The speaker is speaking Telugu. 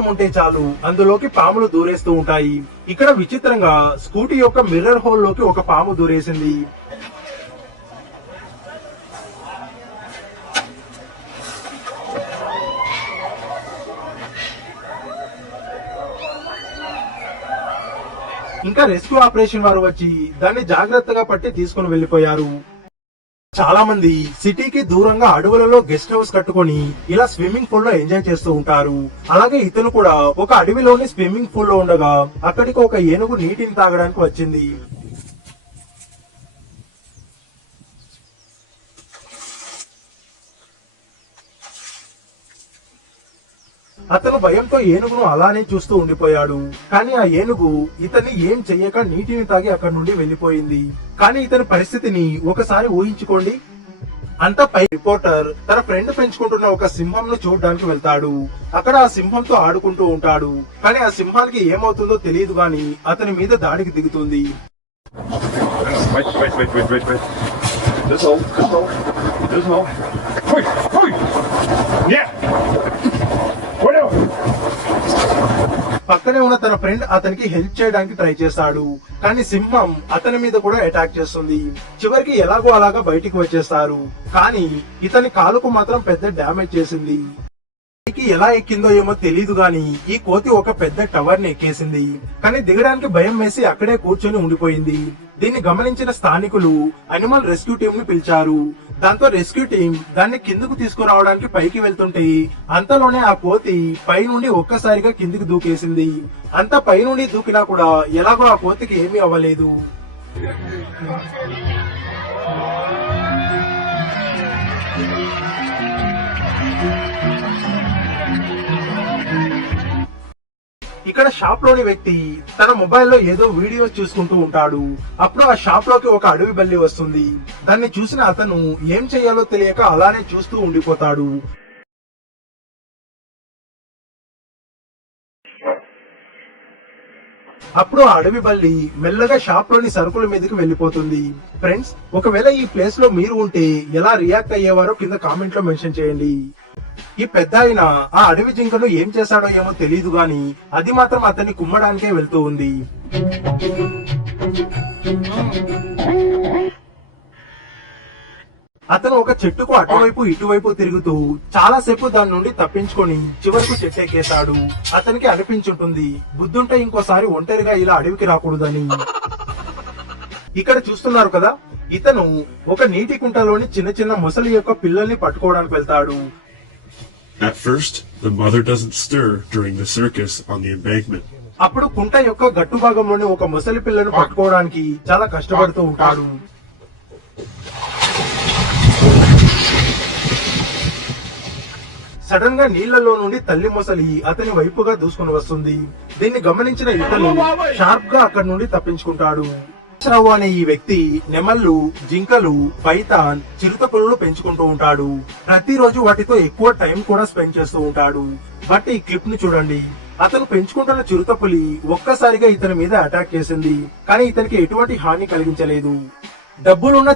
ఉంటే చాలు. అందులోకి పాములు దూరేస్తూ ఉంటాయి. ఇక్కడ విచిత్రంగా స్కూటీ యొక్క మిర్రర్ హోల్లోకి ఒక పాము దూరేసింది. ఇంకా రెస్క్యూ ఆపరేషన్ వారు వచ్చి దాన్ని జాగ్రత్తగా పట్టి తీసుకుని వెళ్ళిపోయారు చాలా మంది సిటీకి దూరంగా అడవులలో గెస్ట్ హౌస్ కట్టుకొని ఇలా స్విమ్మింగ్ పూల్లో ఎంజాయ్ చేస్తూ ఉంటారు. అలాగే ఇతను కూడా ఒక అడవిలోని స్విమ్మింగ్ పూల్లో ఉండగా అక్కడికి ఒక ఏనుగు నీటిని తాగడానికి వచ్చింది. అతను భయంతో ఏనుగును అలానే చూస్తూ ఉండిపోయాడు. కానీ ఆ ఏనుగు ఇతన్ని ఏం చెయ్యక నీటిని తాగి అక్కడి నుండి వెళ్ళిపోయింది కానీ ఇతని పరిస్థితిని ఒకసారి ఊహించుకోండి. అంత పై రిపోర్టర్ తన ఫ్రెండ్ పెంచుకుంటున్న ఒక సింహంను చూడడానికి వెళ్తాడు. అక్కడ ఆ సింహంతో ఆడుకుంటూ ఉంటాడు. కానీ ఆ సింహానికి ఏమవుతుందో తెలియదు గాని అతని మీద దాడికి దిగుతుంది. Yeah. పక్కనే ఉన్న తన ఫ్రెండ్ అతనికి హెల్ప్ చేయడానికి ట్రై చేస్తాడు. కానీ సింహం అతని మీద కూడా అటాక్ చేస్తుంది. చివరికి ఎలాగో అలాగా బయటికి వచ్చేస్తారు. కానీ ఇతని కాలుకు మాత్రం పెద్ద డ్యామేజ్ చేసింది. ఎలా ఎక్కిందో ఏమో తెలియదు గాని ఈ కోతి ఒక పెద్ద టవర్ని ఎక్కేసింది. కానీ దిగడానికి భయం వేసి అక్కడే కూర్చొని ఉండిపోయింది. దీన్ని గమనించిన స్థానికులు అనిమల్ రెస్క్యూ టీం ని పిలిచారు. దాంతో రెస్క్యూ టీం దాన్ని కిందకు తీసుకురావడానికి పైకి వెళ్తుంటే అంతలోనే ఆ కోతి పై నుండి ఒక్కసారిగా కిందికి దూకేసింది. అంత పై నుండి దూకినా కూడా ఎలాగో ఆ కోతికి ఏమీ అవ్వలేదు. ఇక్కడ షాప్లోని వ్యక్తి తన మొబైల్లో ఏదో వీడియోస్ చూసుకుంటూ ఉంటాడు. అప్పుడు ఆ షాప్లోకి ఒక అడవి బల్లి వస్తుంది. దాన్ని చూసిన అతను ఏం చేయాలో తెలియక అలానే చూస్తూ ఉండిపోతాడు. అప్పుడు ఆ అడవి బల్లి మెల్లగా షాప్లోని సరుకుల మీదకి వెళ్ళిపోతుంది ఫ్రెండ్స్ ఒకవేళ ఈ ప్లేస్లో మీరు ఉంటే ఎలా రియాక్ట్ అయ్యేవారో కింద కామెంట్లో మెన్షన్ చేయండి. ఈ పెద్ద ఆయన ఆ అడవి జింకను ఏం చేశాడో ఏమో తెలియదు గాని అది మాత్రం అతన్ని కుమ్మడానికే వెళ్తూ ఉంది. అతను ఒక చెట్టుకు అటువైపు ఇటువైపు తిరుగుతూ చాలాసేపు దాని నుండి తప్పించుకొని చివరకు చెట్టు ఎక్కేశాడు అతనికి అనిపించుంటుంది బుద్ధుంటే ఇంకోసారి ఒంటరిగా ఇలా అడవికి రాకూడదని. ఇక్కడ చూస్తున్నారు కదా ఇతను ఒక నీటి కుంటలోని చిన్న చిన్న ముసలి యొక్క పిల్లల్ని పట్టుకోవడానికి వెళ్తాడు. At first, the mother doesn't stir during the circus on the embankment. అప్పుడు కుంట యొక్క గట్టు భాగంలోని ఒక ముసలి పిల్లను పట్టుకోవడానికి చాలా కష్టపడుతూ ఉంటాడు. సడన్గా నీళ్ళలో నుండి తల్లి మొసలి అతని వైపుగా దూసుకుని వస్తుంది. దీన్ని గమనించిన ఇతను షార్ప్గా అక్కడి నుండి తప్పించుకుంటాడు. రావు అనే ఈ వ్యక్తి నెమళ్ళు జింకలు పైతాన్ చిరుతపులను పెంచుకుంటూ ఉంటాడు. ప్రతిరోజు వాటితో ఎక్కువ టైం కూడా స్పెండ్ చేస్తూ ఉంటాడు. బట్ ఈ క్లిప్ని చూడండి. అతను పెంచుకుంటున్న చిరుతపులి ఒక్కసారిగా ఇతని మీద అటాక్ చేసింది. కానీ ఇతనికి ఎటువంటి హాని కలిగించలేదు. డబ్బులున్న